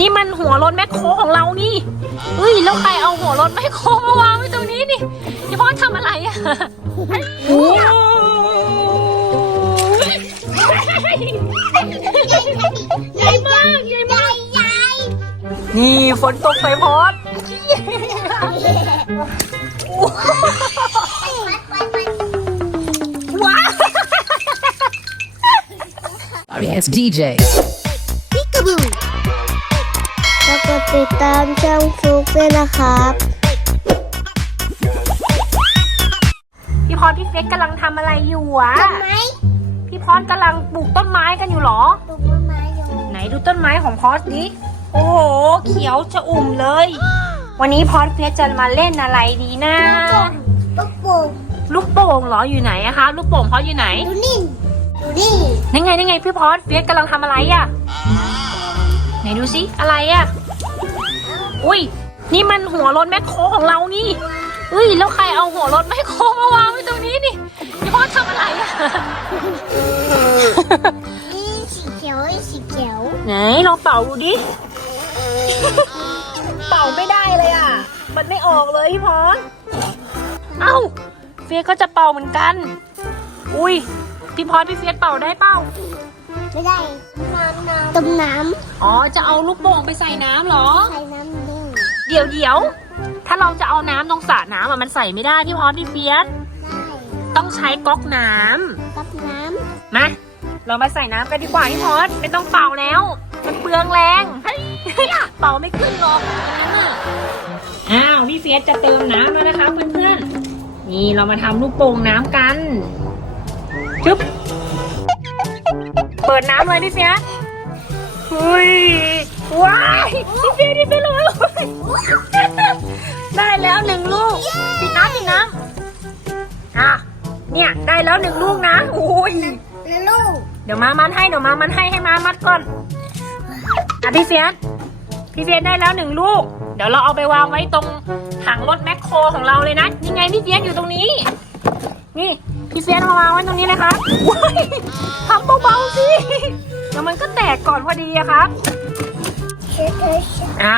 นี่มันหัวรถแมคโครของเรานี่เฮ้ยแล้วใครเอาหัวรถแมคโครมาวางไว้ตรงนี้นี่พี่พ่อทำอะไรอะโอ้ใหญ่มากใหญ่มากใหญ่นี่ฝนตกใส่พอดว้าว Yes, DJ. ติดตามช่องฟลุกด้วยนะครับ พี่พรพี่เฟกกำลังทำอะไรอยู่อะต้นไม้พี่พรกำลังปลูกต้นไม้กันอยู่เหรอ ปลูกต้นไม้อยู่ไหนดูต้นไม้ของพอสดิโอ้โห เขียวจะอุ่มเลย วันนี้พอสเฟสจะมาเล่นอะไรดีนะ ลูกโป่งลูกโป่งเหรออยู่ไหนอะคะ ลูกโป่งพอสอยู่ไหนดูนี่ดูนี่นั่นไงนั่นไงพี่พอสเฟสกำลังทำอะไรอะไหนดูสิอะไรอะ อุ้ย นี่มันหัวรถแมคโครของเรานี่เฮ้ย แล้วใครเอาหัวรถแมคโครมาวางไว้ตรงนี้นี่พี่พอสทำอะไรอะนี่สีเขียวนี่สีเขียว ไหนลองเป่าดูดิ เป่าไม่ได้เลยอะ มันไม่ออกเลยพี่พรเอ้า เฟียสก็จะเป่าเหมือนกัน อุ้ย พี่พรพี่เฟียสเป่าได้เป่าไม่ได้ น้ำน้ำต้มน้อ๋อ จะเอาลูกโป่งไปใส่น้ำเหรอำใส่น้ำนึ่ง เดี๋ยวเดี๋ยว ถ้าเราจะเอาน้ำตรงสระน้ำอะมันใส่ไม่ได้พี่พรพี่เฟียสได้ต้องใช้ก๊อกน้ำกับน้มาเรามาใส่น้ำกันดีกว่าพี่พรไม่ต้องเป่าแล้ว มันเปลืองแรงเป่าไม่ขึ้นหรอกอันนั้นน่ะอ้าวพี่เฟียสจะเติมน้ำแล้วนะคะเพื่อนๆนี่เรามาทำลูกโป่งน้ำกันจุ๊บเปิดน้ำเลยพี่เฟียสเฮ้ย ว้ายพี่เฟียสพี่เฟียสเลยได้แล้วหนึ่งลูกปิดน้ำปิดน้ำอะเนี่ยได้แล้วหนึ่งลูกนะโอ้ยำแล้วลูกเดี๋ยวมามัดให้เดี๋ยวมามัดให้ให้มามัดก่อนอะพี่เฟียสพี่เฟียสได้แล้วหนึ่งลูก เดี๋ยวเราเอาไปวางไว้ตรงถังรถแมคโครของเราเลยนะนี่ไงพี่เฟียสอยู่ตรงนี้ นี่พี่เฟียสมาวางไว้ตรงนี้เลยครับว้ายทำเบาๆสิเดี๋ยวมันก็แตกก่อนพอดีอะครับ อะ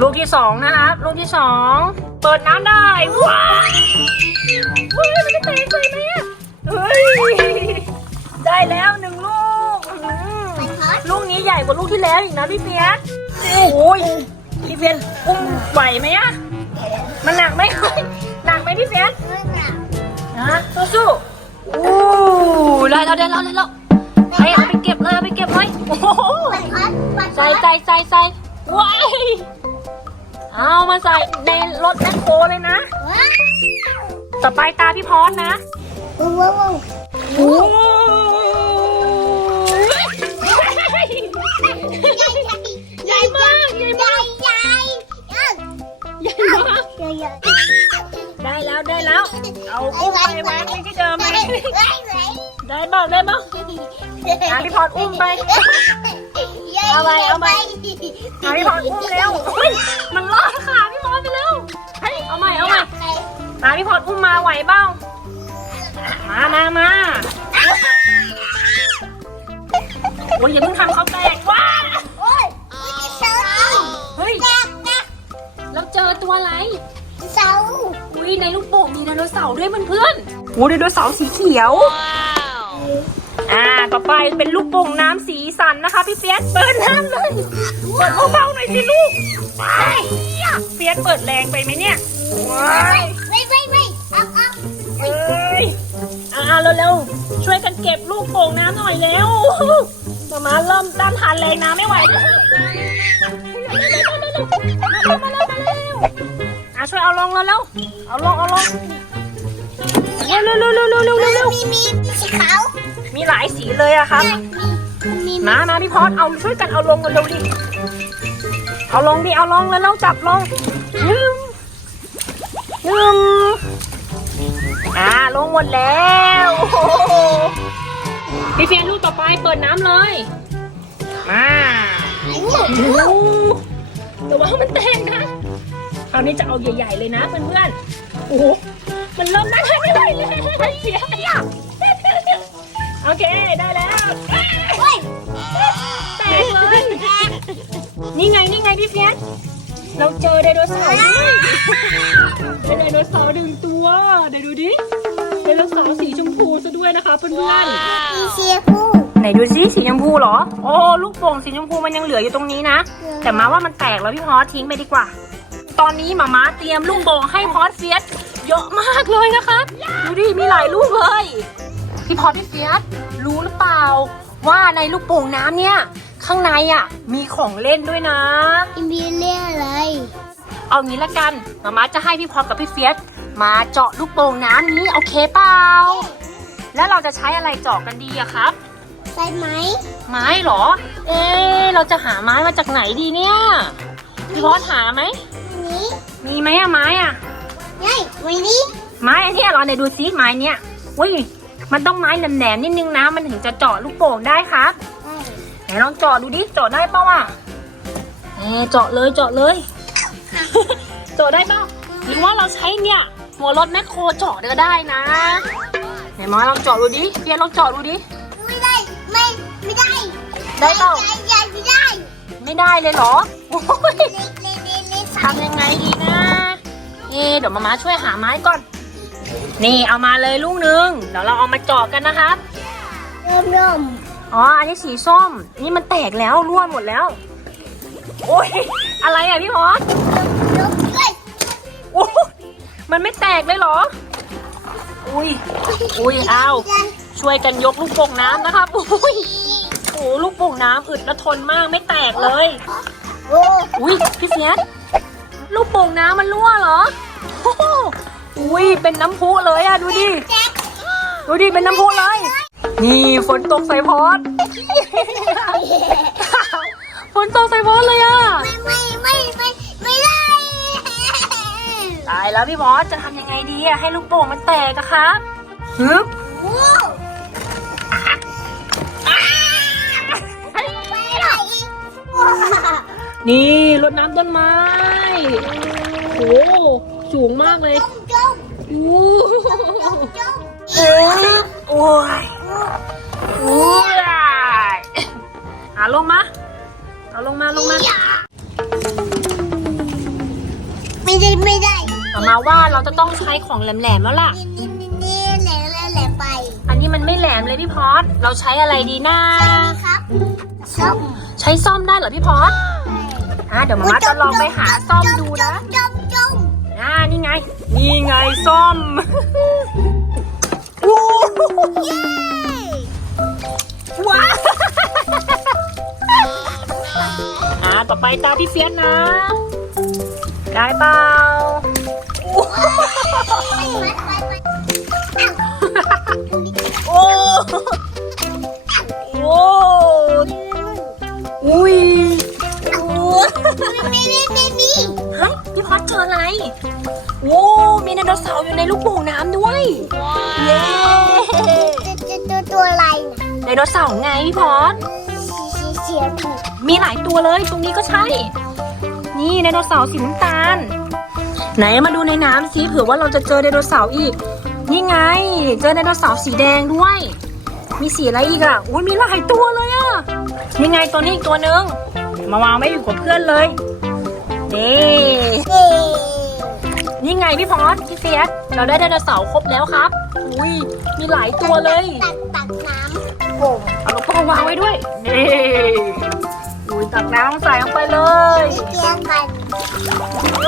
ลูกที่สองนะครับ ลูกที่สองเปิดน้ำได้ ว้ายเฮ้ยมันจะแตกเลยไหมอะเฮ้ยได้แล้วหนึ่งลูกอืมลูกนี้ใหญ่กว่าลูกที่แล้วอีกนะพี่เฟียสโอ้ยพี่เฟียสอุ้มไหวไหมอะมันหนักไหมหนักไหมพี่เฟียสไม่หนักนะสู้ๆอู้ได้แล้วได้แล้วได้แล้วไปเอาไปเก็บเลยเอาไปเก็บเลยโอ้โห ใส่ใส่ใส่ใส่ว้ายเอามาใส่ในรถแมคโครเลยนะ ว้าวต่อไปตาพี่พรนะ ว้าวว้าวว้โอ้ใหญ่มากใหญ่มากใหญ่เอ้ยใหญ่มากใหญ่ใหญ่ได้แล้วได้แล้ว เอาอุ้มไปวางไว้ที่เดิมไหเลยได้บ้างได้บ้างอะพี่พรอุ้มไป เอาไปเอาไปอ่พี่พรอุ้มเร็วเฮ้ยมันลอดขาพี่พรไปเร็วเฮ้ยเอาใหม่เอาใหม่มาพี่พรอุ้มมาไหวเปล่ามามามาโอ้ยอย่าเพิ่งทำเขาแตกว้าโอ้ยเสาเฮ้ยแจ๊กแจ๊กเราเจอตัวอะไรเสาอุ้ยในลูกโป่งมีไดโนเสาร์ด้วยเพื่อนๆโอ้ไดโนเสาร์สีเขียว อ่า ต่อไปเป็นลูกโป่งน้ำสีสันนะคะ พี่เฟียสเปิดน้ำเลย เปิดเบาๆหน่อยสิลูกไปเฟียสเปิดแรงไปไหมเนี่ยว้าย ไม่ไม่ไม่เอาเอาเอ้ยอ่าเร็วๆ ช่วยกันเก็บลูกโป่งน้ำหน่อยเร็วมามาเริ่มต้านทานแรงน้ำไม่ไหวแล้วมามาเร็วมาเร็วอะช่วยเอาลงแล้วเร็วเอาลงเอาลงเร็วเร็วเร็วเร็วเร็ว เร็วเร็วมีมีสีขาวมีหลายสีเลยอะครับมีมีมามาพี่พอดเอาช่วยกันเอาลงกันเร็วดิ เอาลงดิ เอาลงแล้วเราจับลงยืมยืมอ่าลงหมดแล้วโอ้โหพี่เฟียนลูกต่อไปเปิดน้ำเลย มาโอ้โหแต่ว่ามันแตกนะ คราวนี้จะเอาใหญ่ ๆ เลยนะเพื่อนๆ โอ้โห มันเริ่มได้ไม่ไหวเลยเสียอะโอเคได้แล้วโอ้ยแตกเลยนี่ไงนี่ไงพี่เฟียสเราเจอไดโนเสาร์ด้วยเป็นไดโนเสาร์หนึ่งตัวเดี๋ยวดูดิไดโนเสาร์สีชมพูซะด้วยนะคะเพื่อนมีเชียร์ผู้ๆไหนดูซิสีชมพูเหรอ โอ้ลูกโป่งสีชมพูมันยังเหลืออยู่ตรงนี้นะ แต่มาว่ามันแตกแล้วพี่พอสทิ้งไปดีกว่า ตอนนี้หมาม้าเตรียมลูกโป่งให้พอสเฟียส เยอะมากเลยนะคะดูดิมีหลายลูกเลยพี่พอสพี่เฟียสรู้หรือเปล่า ว่าในลูกโป่งน้ำเนี่ย ข้างในอะ มีของเล่นด้วยนะอินบีเรียอะไร เอางี้ละกันหมาม้าจะให้พี่พอสกับพี่เฟียสมาเจาะลูกโป่งน้ำนี้โอเคเปล่าแล้วเราจะใช้อะไรเจาะกันดีอะครับใช่ไหมไม้เหรอ เอ๊ะเราจะหาไม้มาจากไหนดีเนี่ยพี่พอสหาไหมอันนี้มีไหมอะไม้อะ ไงวันนี้ไม้อันเนี้ยเหรอไหนดูซิไม้เนี้ยอุ้ยมันต้องไม้แหลมๆนิดนึงนะมันถึงจะเจาะลูกโป่งได้ครับไหนลองเจาะดูดิเจาะได้เปล่าอะเออเจาะเลยเจาะเลย เจาะได้เปล่าหรือว่าเราใช้เนี่ยหัวรถแมคโครเจาะก็ได้นะไหนมาลองเจาะดูดิเพียรลองเจาะดูดิไม่ได้ไม่ไม่ได้ ได้เปล่าไม่ได้ไม่ได้ไม่ได้เลยเหรอโอ้ยเล็กเล็กเล็กเล็กทำยังไงดีนะ เอะเดี๋ยวมามาช่วยหาไม้ก่อน นี่เอามาเลยลูกนึง เดี๋ยวเราเอามาเจาะกันนะครับเริ่มเริ่มอ๋อ อันนี้สีส้ม นี่มันแตกแล้วร่วงหมดแล้ว โอ้ย อะไรอะพี่ฮอสเริ่มเลยโอ้ยมันไม่แตกเลยเหรอ อุ้ย อุ้ยเอาช่วยกันยกลูกโป่งน้ำนะครับอุ้ยโอ้ลูกโป่งน้ำอึดและทนมากไม่แตกเลยโอ้อุ้ยพี่เฟียส ลูกโป่งน้ำมันรั่วเหรอโอ้โหอุ้ยเป็นน้ำพุเลยอะดูดิแจ็คดูดิ เป็นน้ำพุเลย นี่ฝนตกใส่พอดฝนตกใส่พอดเลยอะไม่ไม่ไม่ไม่ไม่ได้ตายแล้วพี่บอสจะทำยังไงดีอะให้ลูกโป่งมันแตกอะครับฮึบ นี่รดน้ำต้นไม้ โอ้โหสูงมากเลยจงโอ้จงโอ้ยโอ้ยโอ้ยอะลงมา เอาลงมาลงมาไม่ได้ไม่ได้เอามาว่าเราจะต้องใช้ของแหลมๆแล้วล่ะ นี่นี่นี่แหลมแหลมแหลมไป อันนี้มันไม่แหลมเลยพี่พอสเราใช้อะไรดีนะใช่ครับ ส้ม ใช้ซ่อมได้เหรอพี่พอส อะเดี๋ยวมาม่าจะลองไปหาซ่อมดูนะจมจมอ่านี่ไง นี่ไงซ่อมโอ้ว้าวอ่าต่อไปตาพี่เฟียสนะได้เปล่า ในลูกโป่งน้ำด้วย เย้จะจะตัวตัวอะไรนะไดโนเสาร์ไงพี่พอสสีเสียถูกมีหลายตัวเลยตรงนี้ก็ใช่ นี่ไดโนเสาร์สีน้ำตาล ไหนมาดูในน้ำสิเผื่อว่าเราจะเจอไดโนเสาร์อีก นี่ไง เจอไดโนเสาร์สีแดงด้วย มีสีอะไรอีกอะอุ้ยมีหลายตัวเลยอะนี่ไงตัวนี้อีกตัวหนึ่งมาวางไม่อยู่กับเพื่อนเลยนี่เอ๊ะ นี่ไงพี่พอสพี่เฟียสเราได้ไดโนเสาร์ครบแล้วครับ อุ้ยมีหลายตัวเลยตักตักน้ำโป่งเอาลูกโป่งวางไว้ด้วยนี่อุ้ยตักน้ำใส่ลงไปเลยเตียงกัน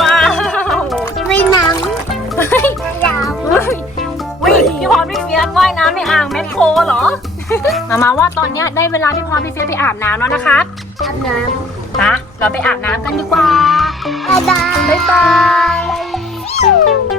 ว้าวไม่น้เฮ้ยำน้เฮ้ยวิพี่พรพี่เฟียสว่ายน้ำในอ่างแมคโครเหรอ มามาว่าตอนเนี้ยได้เวลาพี่พรพี่เฟียสไปอาบน้ำแล้วนะครับำอาบน้นะเราไปอาบน้ำกันดีกว่าำบ๊ายบายบ๊ายบาย Tchau!